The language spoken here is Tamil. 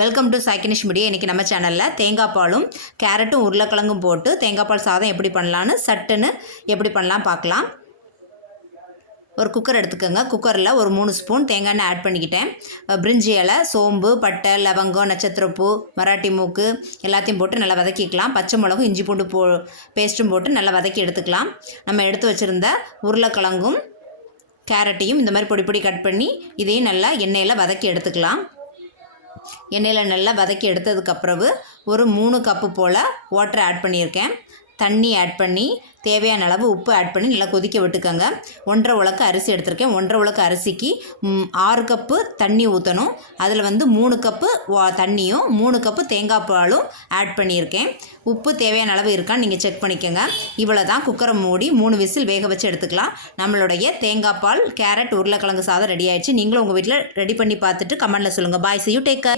Welcome to சாய்கினிஷ் media. இன்றைக்கி நம்ம சேனலில் தேங்காய் பாலும் கேரட்டும் உருளைக்கிழங்கும் போட்டு தேங்காய் பால் சாதம் எப்படி பண்ணலான்னு சட்டுன்னு எப்படி பண்ணலாம் பார்க்கலாம். ஒரு குக்கர் எடுத்துக்கோங்க. குக்கரில் ஒரு 3 ஸ்பூன் தேங்காய் எண்ணெய் ஆட் பண்ணிக்கிட்டேன். பிரிஞ்சி இலை, சோம்பு, பட்டை, லவங்கம், நட்சத்திரப்பூ, மராட்டி மூக்கு எல்லாத்தையும் போட்டு நல்லா வதக்கிக்கலாம். பச்சை மிளகும், இஞ்சி பூண்டு பேஸ்ட்டும் போட்டு நல்லா வதக்கி எடுத்துக்கலாம். நம்ம எடுத்து வச்சுருந்த உருளைக்கிழங்கும் கேரட்டையும் இந்த மாதிரி பொடி பொடி கட் பண்ணி இதையும் நல்லா எண்ணெயில் வதக்கி எடுத்துக்கலாம். எண்ணெயில் நல்லா வதக்கி எடுத்ததுக்கப்புறவு ஒரு 3 கப்பு போல் வாட்டர் ஆட் பண்ணியிருக்கேன். தண்ணி ஆட் பண்ணி தேவையான அளவு உப்பு ஆட் பண்ணி நல்லா கொதிக்க விட்டுக்கோங்க. 1.5 உலக்கு அரிசி எடுத்திருக்கேன். 1.5 உலக்கு அரிசிக்கு 6 கப்பு தண்ணி ஊற்றணும். அதில் 3 கப்பு தண்ணியும் 3 கப்பு தேங்காய் பாலும் ஆட் பண்ணியிருக்கேன். உப்பு தேவையான அளவு இருக்கான்னு நீங்கள் செக் பண்ணிக்கோங்க. இவ்வளோ தான். குக்கரை மூடி 3 விசில் வேக வச்சு எடுத்துக்கலாம். நம்மளுடைய தேங்காய் பால் கேரட் உருளைக்கிழங்கு சாதம் ரெடி ஆயிடுச்சு. நீங்களும் உங்கள் வீட்டில் ரெடி பண்ணி பார்த்துட்டு கமெண்ட்டில் சொல்லுங்கள். பாய், see you, take care.